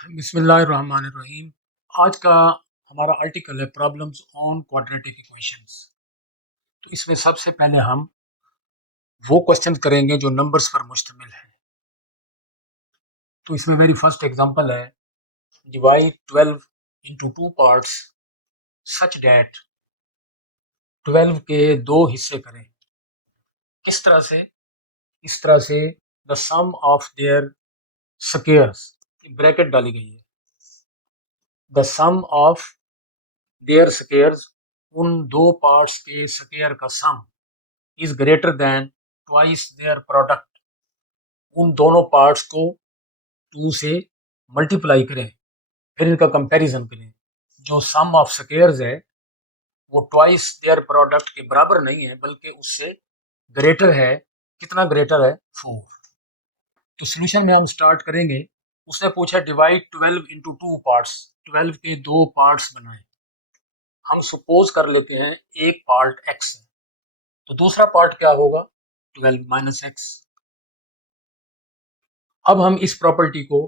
बिस्मिल्लाहिर्रहमानिर्रहीम। आज का हमारा आर्टिकल है प्रॉब्लम्स ऑन क्वाड्रेटिक इक्वेशंस। तो इसमें सबसे पहले हम वो क्वेश्चन करेंगे जो नंबर्स पर मुश्तमिल है। तो इसमें मेरी फर्स्ट एग्जांपल है, divide 12 into two parts such that 12 के दो हिस्से करें। किस तरह से? इस तरह से the sum of their squares, bracket डाली गई है, the sum of their squares, उन दो पार्ट्स के स्क्वायर का sum is greater than twice their product, उन दोनों पार्ट्स को 2 से मल्टीप्लाई करें, फिर इनका कंपैरिजन करें। जो सम ऑफ स्क्वायर्स है वो ट्वाइस देयर प्रोडक्ट के बराबर नहीं है बल्कि उससे ग्रेटर है। कितना ग्रेटर है? 4। तो सोल्यूशन में हम स्टार्ट करेंगे। उसने पूछा डिवाइड 12 इंटू टू पार्ट्स, 12 के दो पार्ट्स बनाएं। हम सपोज कर लेते हैं एक पार्ट x है, तो दूसरा पार्ट क्या होगा? 12 माइनस एक्स। अब हम इस प्रॉपर्टी को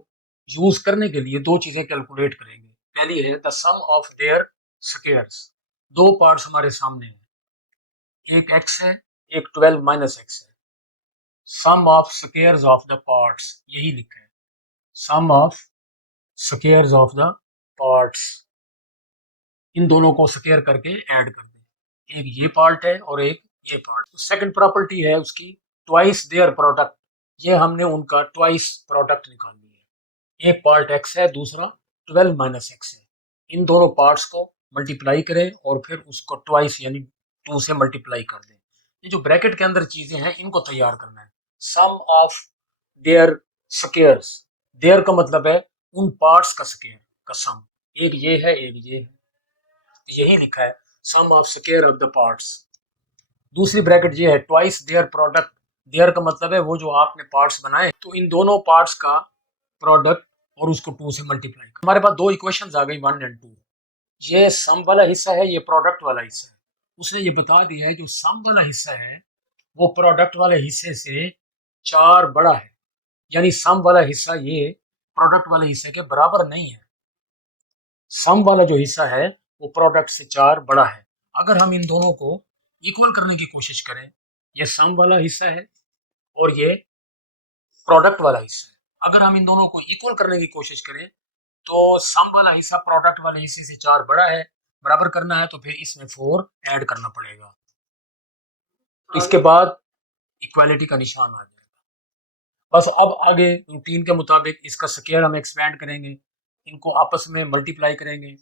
यूज करने के लिए दो चीजें कैलकुलेट करेंगे। पहली है the sum of their squares, दो पार्ट्स हमारे सामने हैं, एक x है एक 12 माइनस एक्स है। Sum of squares of the parts, यही लिखा है, sum of squares of the parts. इन दोनों को स्क्वायर करके ऐड कर दें, एक ये पार्ट है और एक ये पार्ट। तो सेकंड प्रॉपर्टी है उसकी ट्वाइस देयर प्रोडक्ट, ये हमने उनका ट्वाइस प्रोडक्ट निकाल लिया है। एक पार्ट x है, दूसरा 12 माइनस एक्स है। इन दोनों पार्ट्स को मल्टीप्लाई करें और फिर उसको ट्वाइस यानी 2 से मल्टीप्लाई कर दें। ये जो ब्रैकेट के अंदर चीजें हैं इनको तैयार करना है। Sum of their squares, there का मतलब है उन पार्ट्स का स्क्वायर का सम, एक ये है एक ये है, यही लिखा है sum of square of the parts. दूसरी ब्रैकेट ये है ट्वाइस देयर प्रोडक्ट, देयर का मतलब है वो जो आपने पार्ट्स बनाए, तो इन दोनों पार्ट्स का प्रोडक्ट और उसको 2 से मल्टीप्लाई कर। हमारे पास दो इक्वेशंस आ गई 1 एंड 2। ये सम वाला हिस्सा है, ये प्रोडक्ट वाला हिस्सा है। उसने ये बता दिया है जो सम वाला हिस्सा है वो प्रोडक्ट वाले हिस्से से 4 बड़ा है, यानी सम वाला हिस्सा ये प्रोडक्ट वाले हिस्से के बराबर नहीं है। सम वाला जो हिस्सा है वो प्रोडक्ट से 4 बड़ा है। अगर हम इन दोनों को इक्वल करने की कोशिश करें, ये सम वाला हिस्सा है और ये प्रोडक्ट वाला हिस्सा है, अगर हम इन दोनों को इक्वल करने की कोशिश करें तो सम वाला हिस्सा प्रोडक्ट वाले हिस्से से 4 बड़ा है, बराबर करना है तो फिर इसमें 4 ऐड करना पड़ेगा। तो इसके बाद इक्वालिटी का निशान आ जाएगा। बस अब आगे रूटीन के मुताबिक इसका स्क्वायर हम एक्सपेंड करेंगे, इनको आपस में मल्टीप्लाई करेंगे।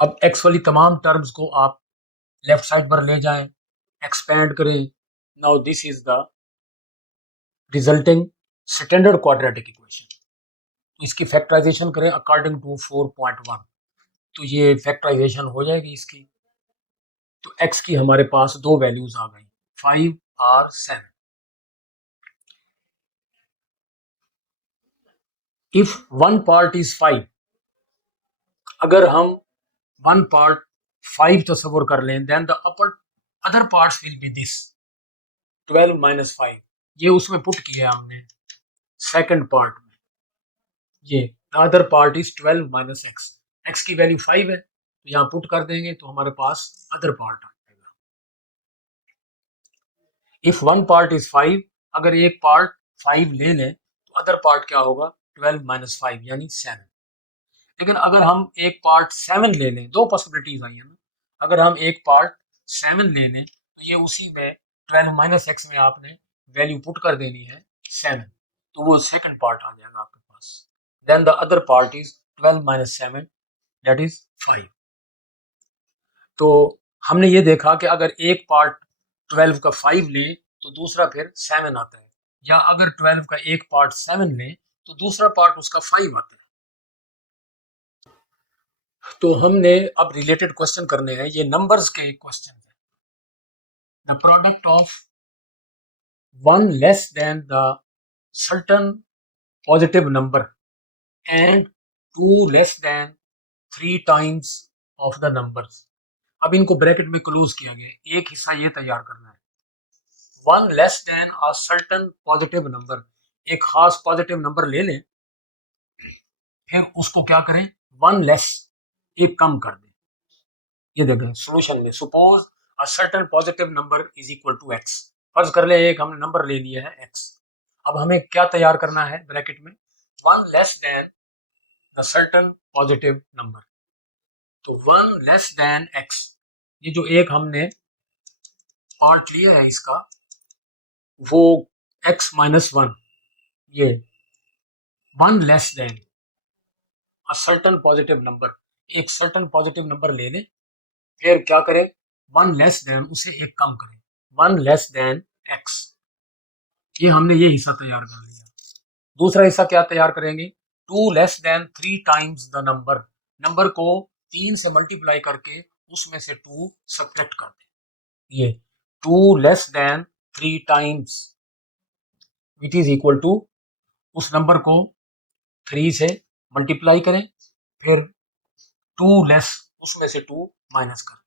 अब एक्स वाली तमाम टर्म्स को आप लेफ्ट साइड पर ले जाएं, एक्सपेंड करें। Now this is the resulting standard quadratic equation. तो इसकी फैक्टराइजेशन करें अकॉर्डिंग टू 4.1, तो ये फैक्टराइजेशन हो जाएगी इसकी। तो x की हमारे पास दो वैल्यूज आ गई, 5 और 7। इफ वन पार्ट इज 5, अगर हम वन पार्ट 5 तस्वुर कर लें, then the other parts will be this 12 minus 5। ये उसमें पुट किया हमने सेकंड पार्ट में, ये the other part is 12 minus x. X की वैल्यू 5 है तो यहाँ पुट कर देंगे तो हमारे पास अदर पार्ट आ जाएगा। इफ वन पार्ट इज 5, अगर एक पार्ट 5 ले लें तो अदर पार्ट क्या होगा? 12 माइनस 5 यानी 7। लेकिन अगर हम एक पार्ट 7 ले लें, दो पॉसिबिलिटीज आई है ना, अगर हम एक पार्ट 7 ले लें तो ये उसी में 12 माइनस एक्स में आपने वैल्यू पुट कर देनी है 7, तो वो सेकंड पार्ट आ जाएगा आपके पास। Then the other part is 12 minus 7, that is 5। तो हमने ये देखा कि अगर एक पार्ट 12 का 5 ले तो दूसरा फिर 7 आता है, या अगर 12 का एक पार्ट 7 ले तो दूसरा पार्ट उसका 5 आता है। तो हमने अब रिलेटेड क्वेश्चन करने हैं, ये नंबर्स के क्वेश्चन है। The product of one less than the certain positive number and two less than 3 times of the numbers. अब इनको ब्रैकेट में क्लोज किया गया, एक हिस्सा ये तैयार करना है, one less then a certain positive number, एक खास पॉजिटिव नंबर ले लें फिर उसको क्या करें, वन लेस, एक कम कर दें। ये देखें सॉल्यूशन में, suppose a certain positive number is equal to x, फर्ज कर ले एक हमने नंबर ले लिया है एक्स। अब हमें क्या तैयार करना है ब्रैकेट में, one less than the certain positive number. तो वन लेस देन एक्स, ये जो एक हमने पार्ट लिया है इसका, वो x माइनस वन, ये one less then a certain positive number, एक सर्टन पॉजिटिव नंबर ले लें, फिर क्या करें, वन लेस देन, उसे एक कम करें, वन लेस देन x। ये हमने ये हिस्सा तैयार कर लिया। दूसरा हिस्सा क्या तैयार करेंगे, two less than three times the number, number को तीन से मल्टीप्लाई करके उसमें से टू सब्ट्रैक्ट कर दें। ये two less than three times which is equal to, उस नंबर को थ्री से मल्टीप्लाई करें, फिर टू लेस, उसमें से टू माइनस कर दें।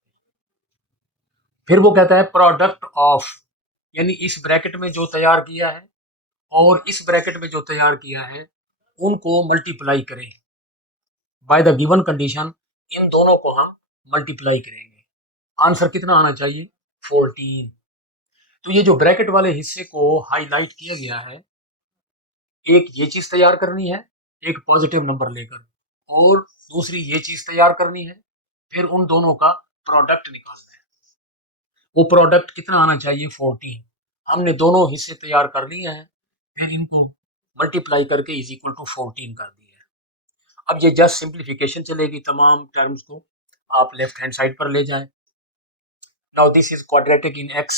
फिर वो कहता है प्रोडक्ट ऑफ, यानी इस ब्रैकेट में जो तैयार किया है और इस ब्रैकेट में जो तैयार किया है उनको मल्टीप्लाई करें बाय द गिवन कंडीशन, इन दोनों को हम मल्टीप्लाई करेंगे। आंसर कितना आना चाहिए, 14। तो ये जो ब्रैकेट वाले हिस्से को हाईलाइट किया गया है, एक ये चीज तैयार करनी है एक पॉजिटिव नंबर लेकर, और दूसरी ये चीज तैयार करनी है, फिर उन दोनों का प्रोडक्ट निकालना है। वो प्रोडक्ट कितना आना चाहिए, 14। हमने दोनों हिस्से तैयार कर लिए हैं, फिर इनको मल्टीप्लाई करके इज इक्वल टू 14 कर दिया है। अब ये जस्ट सिंप्लीफिकेशन चलेगी, तमाम टर्म्स को आप लेफ्ट हैंड साइड पर ले जाएं। Now this is quadratic in x,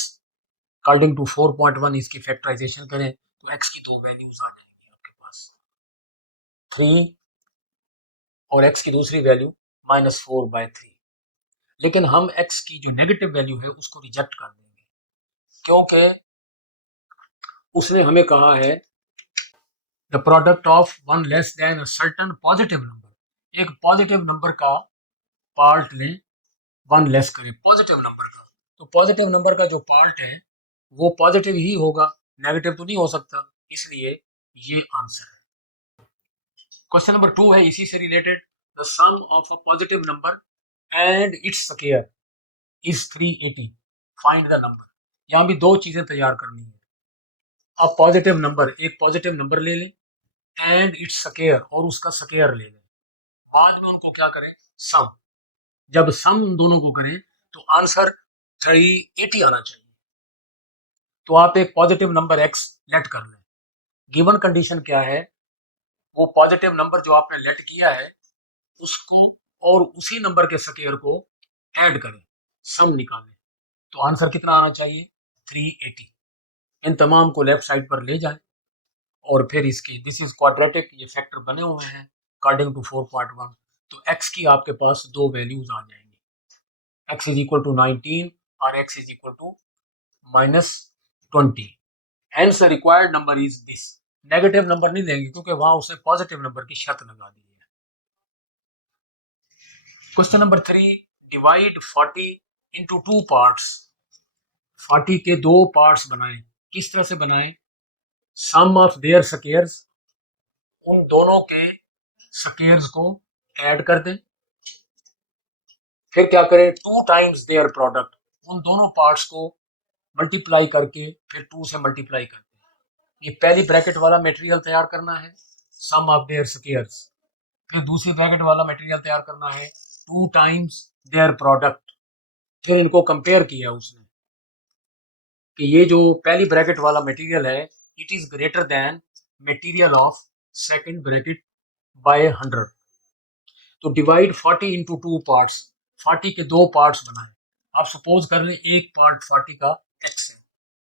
according to 4.1 इसकी फैक्टराइजेशन करें तो एक्स की दो वैल्यूज आ जाएंगी आपके पास, 3 और x की दूसरी वैल्यू -4/3। लेकिन हम x की जो नेगेटिव वैल्यू है उसको रिजेक्ट कर देंगे, क्योंकि उसने हमें कहा है the product of one less then a certain positive number, एक पॉजिटिव नंबर का पार्ट लें, वन लेस करें पॉजिटिव नंबर का। तो पॉजिटिव नंबर का जो पार्ट है वो पॉजिटिव ही होगा, नेगेटिव तो नहीं हो सकता, इसलिए ये आंसर है। क्वेश्चन नंबर 2 है इसी से related, the sum of a positive number and its square is 380, find the number. यहाँ भी दो चीजें तैयार करनी है। अब पॉजिटिव नंबर, एक पॉजिटिव नंबर ले लें एंड इट्स स्क्वायर, और उसका स्क्वायर ले लें, बाद में उनको क्या करें, सम। जब सम उन दोनों को करें तो आंसर 380 आना चाहिए। तो आप एक पॉजिटिव नंबर x लेट कर लें, गिवन कंडीशन क्या है, वो पॉजिटिव नंबर जो आपने लेट किया है उसको और उसी नंबर के स्क्वायर को ऐड करें, सम निकालें। तो आंसर कितना आना चाहिए, 380। इन तमाम को लेफ्ट साइड पर ले जाएं और फिर इसकी, दिस इज क्वाड्रेटिक, ये फैक्टर बने हुए हैं अकॉर्डिंग टू 4.1। तो x की आपके पास दो वैल्यूज आ जाएंगी, x इज इक्वल टू 19 और x is equal to -20। Hence required number is this. Negative number नहीं लेंगे क्योंकि वहां उसने पॉजिटिव नंबर की शर्त लगा दी है। Question number 3, divide 40 into two parts, 40 के दो पार्ट्स बनाएं। किस तरह से बनाएं, सम ऑफ देयर स्क्वायर्स, उन दोनों के स्क्वायर्स को ऐड कर दें, फिर क्या करें, टू टाइम्स देयर प्रोडक्ट, उन दोनों पार्ट्स को मल्टीप्लाई करके फिर टू से मल्टीप्लाई कर दें। ये पहली ब्रैकेट वाला मटेरियल तैयार करना है, सम ऑफ देयर स्क्वायर्स, फिर दूसरी ब्रैकेट वाला मटेरियल तैयार करना है, टू टाइम्स देयर प्रोडक्ट। फिर इनको कंपेयर किया उसने कि ये जो पहली ब्रैकेट वाला मटेरियल है it is greater than material of second bracket by 100। तो डिवाइड 40 इंटू टू पार्ट्स, 40 के दो पार्ट्स बनाए। आप सपोज कर लें एक पार्ट 40 का x है,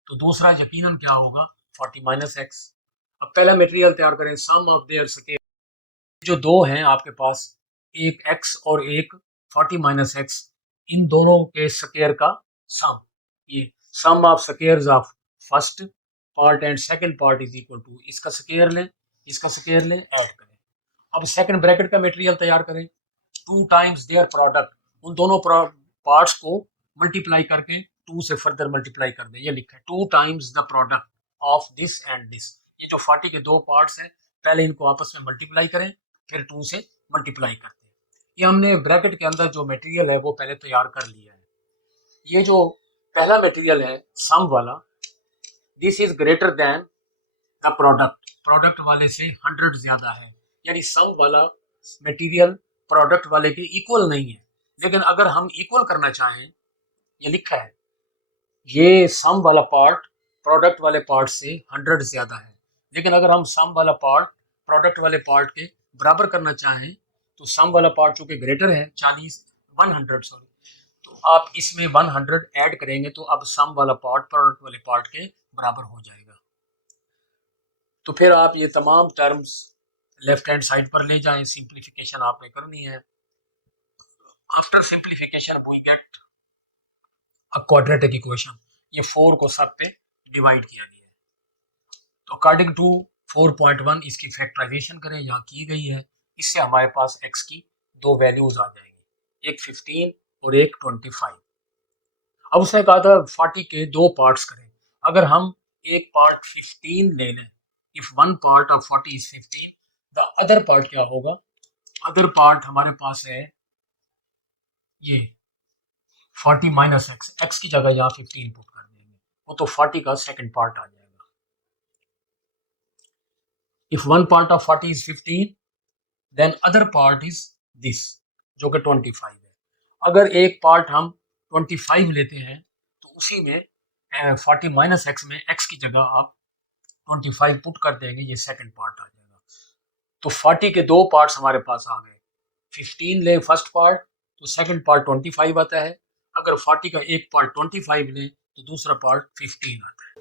तो दूसरा यकीनन क्या होगा, 40 माइनस एक्स। अब पहला मटेरियल तैयार करें, सम ऑफ देयर स्क्वायर, जो दो हैं आपके पास, एक x और एक 40 माइनस एक्स, इन दोनों के स्क्वायर का सम, ये sum of squares of first part and second part is equal to, इसका स्क्वायर लें इसका स्क्वायर लें, ऐड करें। अब सेकंड ब्रैकेट का मटेरियल तैयार करें, टू टाइम्स देयर प्रोडक्ट, उन दोनों पार्ट्स को मल्टीप्लाई करके टू से फर्दर मल्टीप्लाई कर दें। ये लिखा है two times the product of this and this. ये जो 40 के दो पार्ट्स हैं, पहले इनको आपस में मल्टीप्लाई करें, फिर 2 से मल्टीप्लाई करते हैं। ये हमने ब्रैकेट के अंदर जो मटेरियल है वो पहले तैयार कर लिया है। ये जो पहला मटेरियल है सम वाला, this is greater then the product, product वाले से 100 ज्यादा है, यानी सम वाला मटेरियल प्रोडक्ट वाले के इक्वल नहीं है। लेकिन अगर हम इक्वल करना चाहें, ये लिखा है ये सम वाला पार्ट प्रोडक्ट वाले पार्ट से 100 ज्यादा है, लेकिन अगर हम सम वाला पार्ट प्रोडक्ट वाले पार्ट के बराबर करना चाहें तो सम वाला पार्ट चूंकि ग्रेटर है 100 सॉरी, तो आप इसमें 100 ऐड करेंगे तो अब सम वाला पार्ट प्रोडक्ट वाले पार्ट के बराबर हो जाएगा। तो फिर आप ये तमाम टर्म्स लेफ्ट हैंड साइड पर ले जाएं, सिंप्लीफिकेशन आपने करनी है। After simplification we get a quadratic equation. ये 4 को सब पे डिवाइड किया गया है। तो अकॉर्डिंग टू 4.1 इसकी फैक्टराइजेशन करें, यहाँ की गई है। इससे हमारे पास x की दो वैल्यूज आ जाएंगी, एक 15 और एक 25। अब उसने कहा था 40 के दो पार्ट्स करें। अगर हम एक पार्ट 15 ले लें, if one part of 40 is 15, the other part क्या होगा? अदर पार्ट हमारे पास है ये 40 माइनस एक्स, एक्स की जगह यहाँ 15 पुट कर देंगे, वो तो 40 का सेकंड पार्ट आ जाएगा। If one part of 40 is 15, then other part is this, जो कि 25 है। अगर एक पार्ट हम 25 लेते हैं तो उसी में 40 माइनस एक्स में एक्स की जगह आप 25 पुट कर देंगे, ये सेकंड पार्ट आ जाएगा। तो 40 के दो पार्ट्स हमारे पास आ गए। 15 ले फर्स्ट पार्ट तो सेकंड पार्ट 25 आता है। अगर 40 का एक पार्ट 25 ले तो दूसरा पार्ट 15 आता है।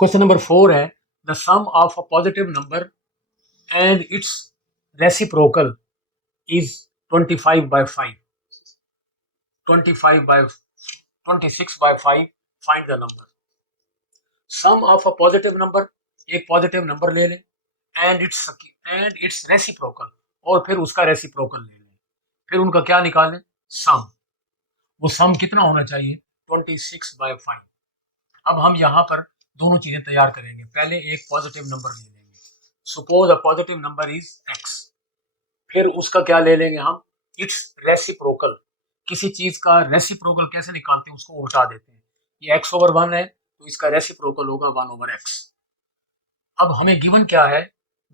क्वेश्चन नंबर 4 है the sum of a positive number and its reciprocal is 25/5, 26/5, find the number. Sum of a positive number, एक पॉजिटिव नंबर ले लें, एंड इट्स रेसिप्रोकल, और फिर उसका रेसिप्रोकल ले लें, फिर उनका क्या निकालें? सम। वो सम कितना होना चाहिए? 26/5। अब हम यहाँ पर दोनों चीजें तैयार करेंगे। पहले एक पॉजिटिव नंबर ले लेंगे, suppose a positive number is x, फिर उसका क्या ले लेंगे हम? It's reciprocal. किसी चीज का रेसिप्रोकल कैसे निकालते हैं? उसको उल्टा देते हैं। ये x/1 है तो इसका रेसिप्रोकल होगा 1/x। अब हमें गिवन क्या है?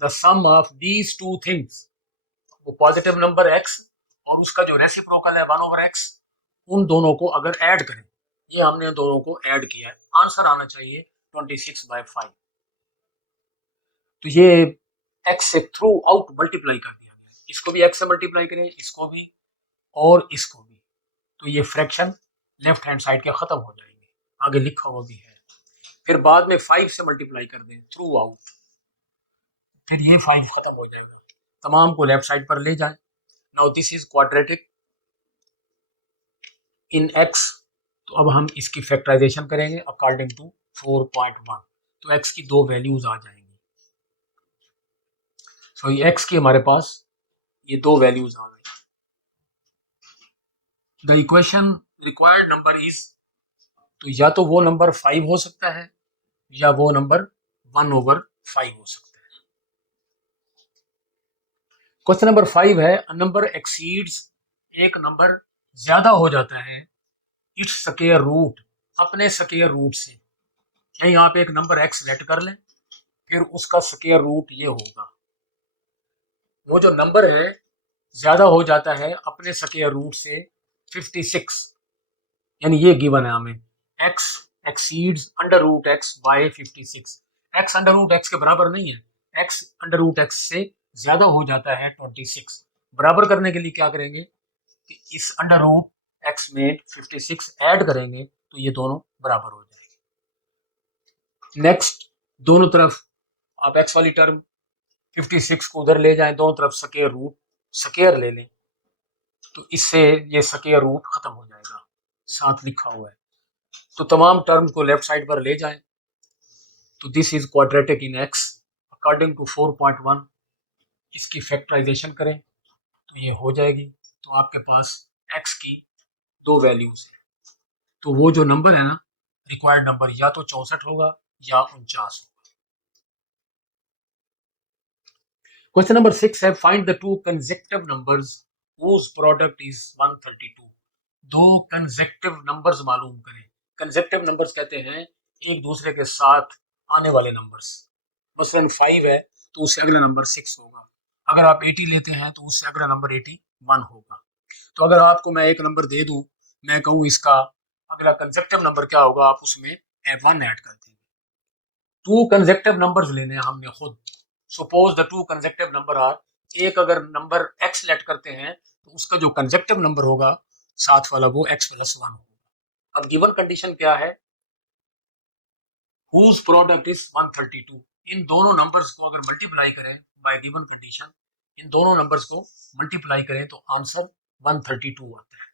The sum of these two things, वो पॉजिटिव नंबर x और उसका जो रेसिप्रोकल है 1/x, उन दोनों को अगर ऐड करें, ये हमने दोनों को ऐड किया है, आंसर आना चाहिए 26/5। तो ये x से थ्रू आउट मल्टीप्लाई कर दिया गया, इसको भी x से मल्टीप्लाई करें, इसको भी और इसको भी, तो ये फ्रैक्शन लेफ्ट हैंड साइड के खत्म हो जाएंगे, आगे लिखा हुआ भी है। फिर बाद में 5 से मल्टीप्लाई कर दें थ्रू आउट, फिर ये 5 खत्म हो जाएगा। तमाम को लेफ्ट साइड पर ले जाएं। Now this is quadratic in x, तो अब हम इसकी फैक्टराइजेशन करेंगे अकॉर्डिंग टू 4.1, तो x की दो वैल्यूज आ जाएंगी। सो ये x की हमारे पास ये दो वैल्यूज आ गई। The equation required number is, तो या तो वो नंबर 5 हो सकता है या वो नंबर 1/5 हो सकता है। क्वेश्चन नंबर 5 है अ नंबर एक्सीड्स, एक नंबर ज्यादा हो जाता है इट्स स्क्वायर रूट, अपने स्क्वायर रूट से। यहीं आप एक नंबर x लेट कर लें, फिर उसका स्क्वायर रूट ये होगा। वो जो नंबर है ज्यादा हो जाता है अपने स्क्वायर रूट से 56, यानी ये गिवन है हमें, x exceeds √x by 56। x √x के बराबर नहीं है, x √x से ज्यादा हो जाता है 26। बराबर करने के लिए क्या करेंगे कि इस √x में 56 ऐड करेंगे तो ये दोनों बराबर हो जाएंगे। नेक्स्ट, दोनों तरफ आप x वाली टर्म 56 को उधर ले जाएं, दोनों तरफ स्क्वायर रूट स्क्वायर ले लें, तो इससे ये स्क्वायर रूट खत्म हो जाएगा, साथ लिखा हुआ है। तो तमाम टर्म को लेफ्ट साइड पर ले जाएं। तो this is quadratic in x according to 4.1, इसकी फैक्टराइजेशन करें तो ये हो जाएगी। तो आपके पास x की दो वैल्यूज है, तो वो जो नंबर है ना रिक्वायर्ड नंबर, या तो 64 होगा या 49 होगा। क्वेश्चन नंबर 6 है find the two consecutive numbers whose product is 132। दो कंसेक्टिव नंबर्स मालूम करें। कंसेक्टिव नंबर्स कहते हैं एक दूसरे के साथ आने वाले नंबर्स। मसलन 5 है तो उससे अगला नंबर 6 होगा। अगर आप 80 लेते हैं तो उससे अगला नंबर 81 होगा। तो अगर आपको मैं एक नंबर दे दूं, मैं कहूं इसका अगला कंसेक्टिव नंबर क्या होगा, आप उसमें 1 ऐड कर देंगे। टू कंसेक्टिव नंबर्स लेने हैं हमने खुद। Suppose the two consecutive number are, एक अगर नंबर x लेट करते हैं तो उसका जो कंसेक्टिव नंबर होगा साथ वाला वो x+1 होगा। अब गिवन कंडीशन क्या है, whose प्रोडक्ट इज 132। इन दोनों नंबर्स को अगर मल्टीप्लाई करें बाय गिवन कंडीशन, इन दोनों नंबर्स को मल्टीप्लाई करें तो आंसर 132 आता है।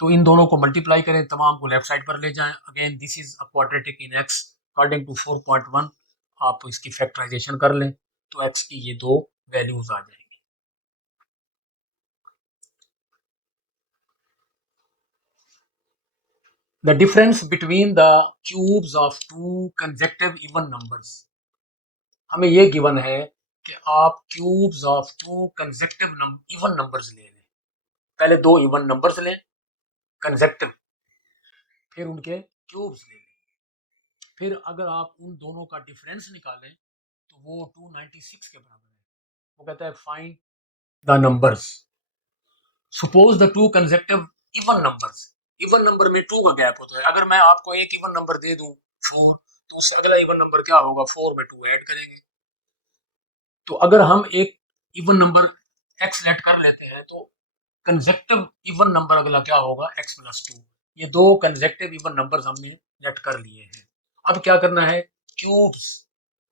तो इन दोनों को मल्टीप्लाई करें, तमाम को लेफ्ट साइड पर ले जाएं। Again this is a quadratic in x according to 4.1। आप इसकी फैक्टराइजेशन कर लें तो x की ये दो वैल्यूज आ जाएंगी। The difference between the cubes of two consecutive even numbers. हमें ये गिवन है कि आप cubes of two consecutive even numbers ले लें। पहले दो इवन नंबर्स लें कंसेक्टिव, फिर उनके क्यूब्स ले लें। फिर अगर आप उन दोनों का डिफरेंस निकालें तो वो 296 के बराबर है। वो कहता है find the numbers. Suppose the two consecutive even numbers. Even number में 2 का गैप होता है। अगर मैं आपको एक इवन नंबर दे दूं 4, तो उससे अगला इवन नंबर क्या होगा, 4 में 2 ऐड करेंगे। तो अगर हम एक इवन नंबर x लेट कर लेते हैं तो कंसेक्टिव इवन नंबर अगला क्या होगा, x+2। ये दो कंसेक्टिव इवन नंबर्स हमने लेट कर लिए हैं। अब क्या करना है, cubes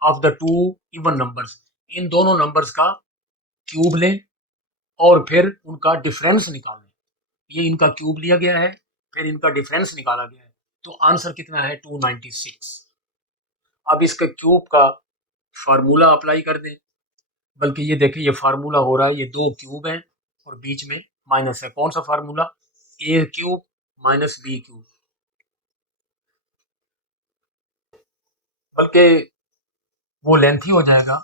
of the two even numbers, इन दोनों नंबर्स का क्यूब लें और फिर उनका डिफरेंस निकालें। ये इनका क्यूब लिया गया है, फिर इनका डिफरेंस निकाला गया है, तो आंसर कितना है 296। अब इसके क्यूब का फार्मूला अप्लाई कर दें। बल्कि ये देखिए ये फार्मूला हो रहा है, ये दो क्यूब हैं और बीच में माइनस है। कौन सा फार्मूला, ए क्यूब माइनस बी क्यूब। बल्कि वो लेंथी हो जाएगा,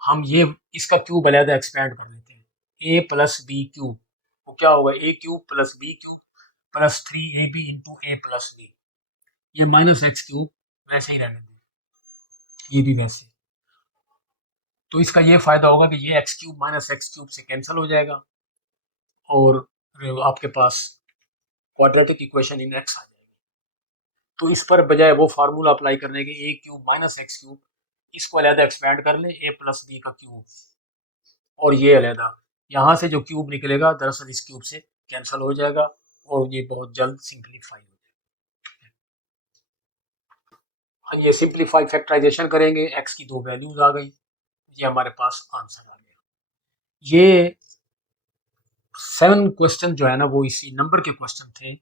हम ये इसका क्यूब अलहदा एक्सपेंड कर लेते हैं। ए प्लस बी क्यूब, वो क्या होगा, a cube plus b cube plus 3ab into a plus b. ये माइनस एक्स क्यूब वैसे ही रहने दें, ये भी वैसे। तो इसका ये फायदा होगा कि ये x cube minus x cube से कैंसिल हो जाएगा और आपके पास क्वाड्रेटिक इक्वेशन इन एक्स आ जाएगी। तो इस पर बजाय वो फार्मूला अप्लाई करने के ए क्यूब माइनस एक्स क्यूब, इसको अलहदा एक्सपेंड कर लें ए प्लस बी का क्यूब, और ये अलहदा यहाँ से जो क्यूब निकलेगा दरअसल इस क्यूब से कैंसिल हो जाएगा और ये बहुत जल्द सिंप्लीफाई हो जाएगा। ये सिंप्लीफाई फैक्टराइजेशन करेंगे, एक्स की दो वैल्यूज आ गई, ये हमारे पास आंसर आ गया। ये 7 क्वेश्चन जो है ना वो इसी नंबर के क्वेश्चन थे।